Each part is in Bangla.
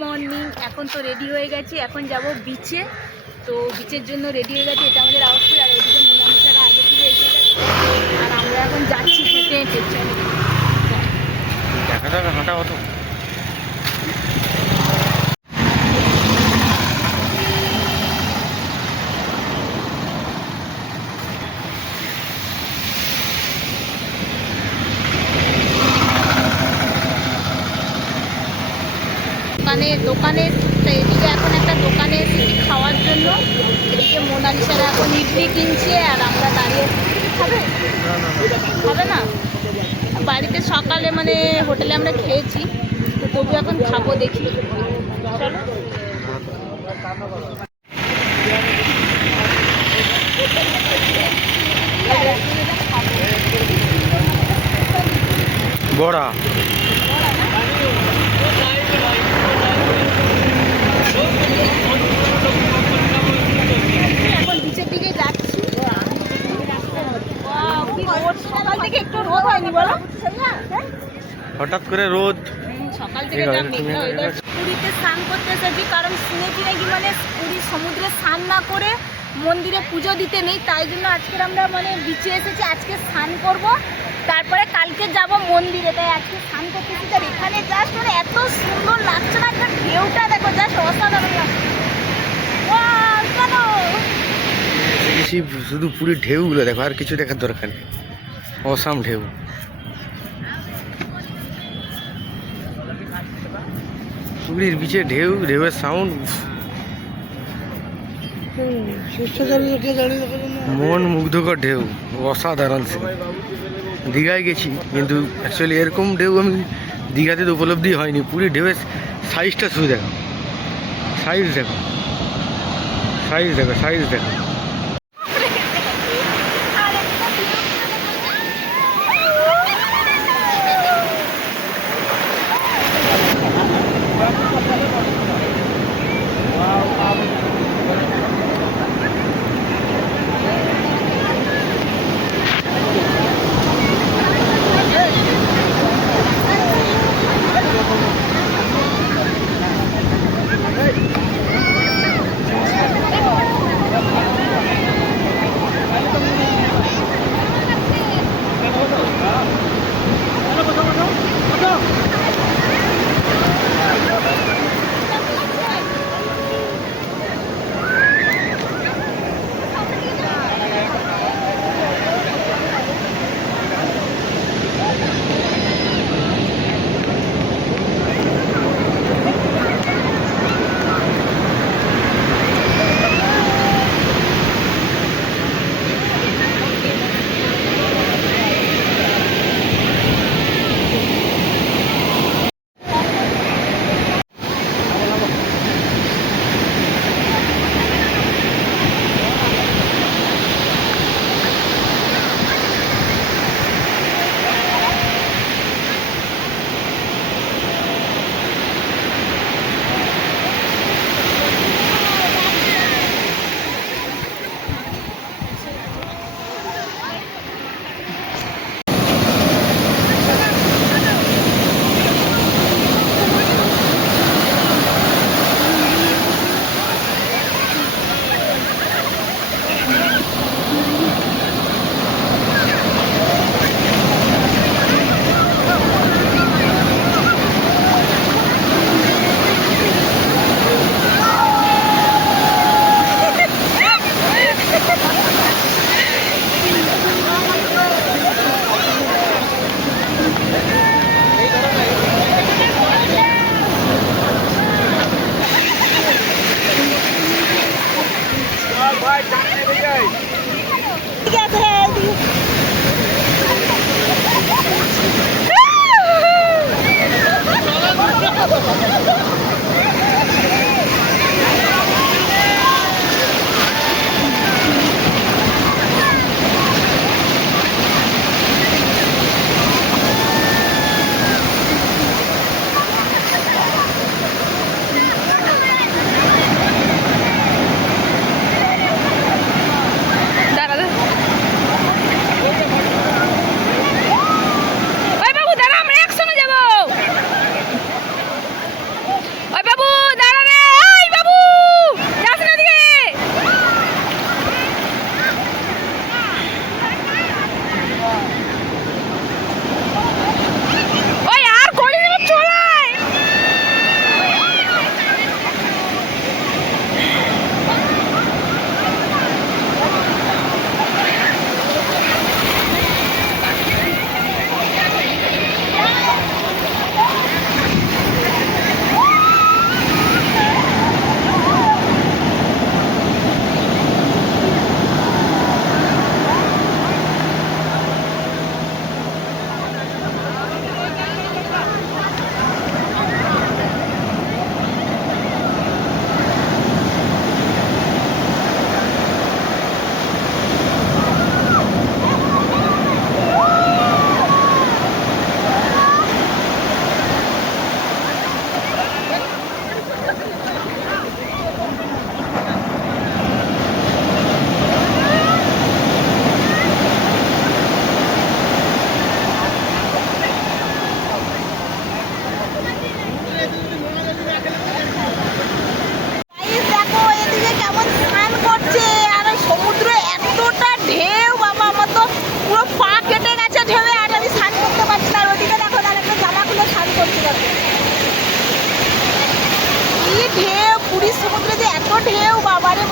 মর্নিং। এখন তো রেডি হয়ে গেছি, এখন যাব বিচে। তো বিচের জন্য রেডি হয়ে গেছে, এটা আমাদের আউটফিট। আর ওইদিকে মোনালিসারা আগে থেকে এগিয়ে যাচ্ছে, আর আমরা এখন যাচ্ছি হেঁটে হেঁটে। চলো দেখা যাবে হাঁটা হতো। দোকানের এদিকে এখন একটা দোকানে এসেছি খাওয়ার জন্য। এদিকে মোনালিসারা এখন ইডলি কিনছে, আর আমরা দাঁড়িয়ে খাবে খাবে না। বাড়িতে সকালে মানে হোটেলে আমরা খেয়েছি, তো তবু এখন খাবো, দেখি। চলো বড়া এখন বিচের দিকে যাচ্ছি। সকাল থেকে একটু রোদ হয়নি বলো, হঠাৎ করে রোদ। সকাল থেকে পুরীতে স্নান করতে এসেছি, কারণ শুনেছি নাকি মানে পুরীর সমুদ্রে স্নান না করে মন্দিরে পুজো দিতে নেই। তাই জন্য আজকের আমরা মানে বিচে এসেছি। আজকে স্নান করব, তারপরে কালকে যাব মন্দিরে। তাই আজকে স্নান করতে এসেছি। আর এখানে জাস্ট মানে এত সুন্দর লাগছে না, একটা ঢেউটা দেখো, জাস্ট অসাধারণ লাগছে। শুধু পুরীর ঢেউগুলো দেখো, আর কিছু দেখার দরকার নেই। অসাম ঢেউ। পুরীর বিচে ঢেউ, ঢেউয়ের সাউন্ড, মন মুগ্ধকর ঢেউ, অসাধারণ। দীঘায় গেছি, কিন্তু অ্যাকচুয়ালি এরকম ঢেউ আমি দীঘাতে তো উপলব্ধি হয়নি। পুরীর ঢেউয়ের সাইজটা শুধু দেখো, সাইজ দেখো, সাইজ দেখো, সাইজ দেখো।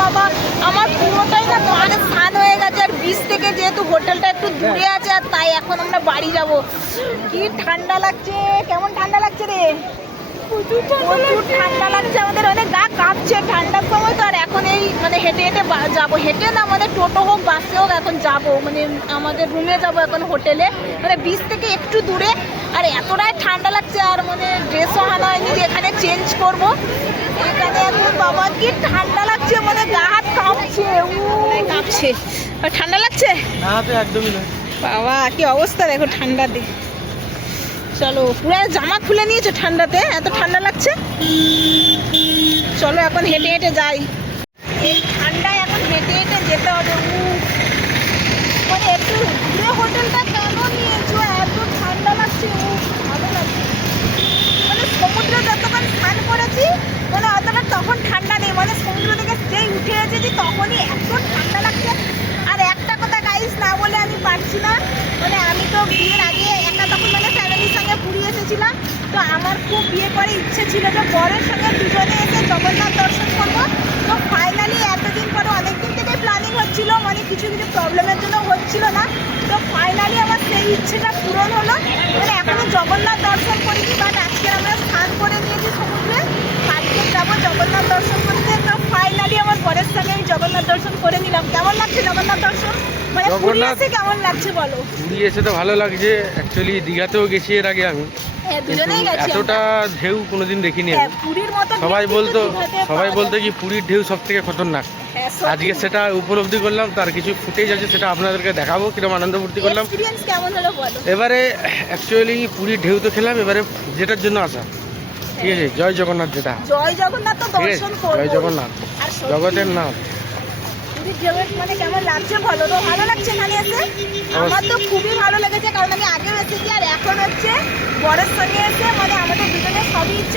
বাবা, আমার পুরোটাই না মানে স্নান হয়ে গেছে। আর বিচ থেকে যেহেতু হোটেলটা একটু দূরে আছে, আর তাই এখন আমরা বাড়ি যাব। কি ঠান্ডা লাগছে, কেমন ঠান্ডা লাগছে রে? প্রচুর ঠান্ডা লাগছে, আমাদের অনেক গা কাঁপছে ঠান্ডার সময় তো। আর এখন এই মানে হেঁটে হেঁটে যাবো, হেঁটে না মানে টোটো হোক বাসে হোক এখন যাবো, মানে আমাদের রুমে যাবো এখন হোটেলে, মানে বিচ থেকে একটু দূরে। আর এতটাই ঠান্ডা লাগছে, আর মানে ড্রেসও আনা হয়নি যে এখানে চেঞ্জ করবো। এখানে এখন বাবা কি ঠান্ডা লাগছে, মানে গা হাত কাঁপছে, কাঁপছে। আর ঠান্ডা লাগছে না তো একদমই নয় বাবা, কি অবস্থা দেখো ঠান্ডাতে। চলো, পুরো জামা খুলে নিয়েছো ঠান্ডাতে, এত ঠান্ডা লাগছে। চলো এখন হেঁটে হেঁটে যাই, এই ঠান্ডায় এখন হেঁটে হেঁটে যেতে হবে। মানে একটু দূরে হোটেলটা কেন নিয়েছো, এত ঠান্ডা লাগছে, ভালো লাগছে। মানে সমুদ্রে যতক্ষণ স্নান করেছি মানে অতটা তখন ঠান্ডা নেই, মানে সমুদ্র থেকে যেই উঠে এসেছি তখনই এত ঠান্ডা লাগছে। আর একটা কথা গাইস না বলে আমি পারছি না, মানে আমি তো বিয়ের আগে একা তখন মানে ফ্যামিলির সঙ্গে পুরী এসেছিলাম। তো আমার খুব বিয়ে করে ইচ্ছে ছিল যে বরের সঙ্গে দুজনে এসে জগন্নাথ দর্শন করবো। তো ফাইনালি এতদিন পরে অনেকদিন থেকে প্ল্যানিং হচ্ছিল, মানে কিছু কিছু প্রবলেমের জন্য হচ্ছিল না। তো ফাইনালি আমার সেই ইচ্ছেটা পূরণ হলো। মানে এখনো জগন্নাথ দর্শন করিনি, বাট আজকে আমরা স্নান করে নিয়েছি সমুদ্রে, কালকে যাবো জগন্নাথ দর্শন করতে। তো ফাইনালি আমার বরের সঙ্গে আমি জগন্নাথ দর্শন করে নিলাম। কেমন লাগছে জগন্নাথ দর্শন? মানে পুরী এসে কেমন লাগছে বলো? পুরী এসে তো ভালো লাগছে, অ্যাকচুয়ালি দীঘাতেও গেছি এর আগে আমি, হ্যাঁ, কিন্তু দুজনেই গেছি এতটা আমরা। ঢেউ কোনোদিন দেখিনি হ্যাঁ, আমি। পুরীর মতো সবাই ঢেউ বলতো কিন্তু দীঘাতে সবাই পাওয়া বলতো যায় কি পুরীর ঢেউ সব থেকে খতরনাক। না। হ্যাঁ, সত্যি। আজকে সেটা উপলব্ধি করলাম, তার কিছু ফুটেজ আছে, সেটা আপনাদেরকে দেখাবো কিরকম আনন্দ ফুর্তি করলাম। এক্সপেরিয়েন্স কেমন হলো বলো? এবারে অ্যাকচুয়ালি পুরীর ঢেউ তো খেলাম, এবারে যেটার জন্য আসা, ঠিক আছে, জয় জগন্নাথ যেটা, জয় জগন্নাথ তো ঠিক আছে, দর্শন করবো। জয় জগন্নাথ, আর সত্যি জগতের নাথ। পুরীর ঢেউয়ের মানে কেমন লাগছে বলো তো? ভালো লাগছে এখানে এসে? আমার তো খুবই ভালো লেগেছে, কারণ আমি আগেও এসেছি আর এখন হচ্ছে বরের সঙ্গে এসে মানে আমাদের দুজনের সবই ইচ্ছে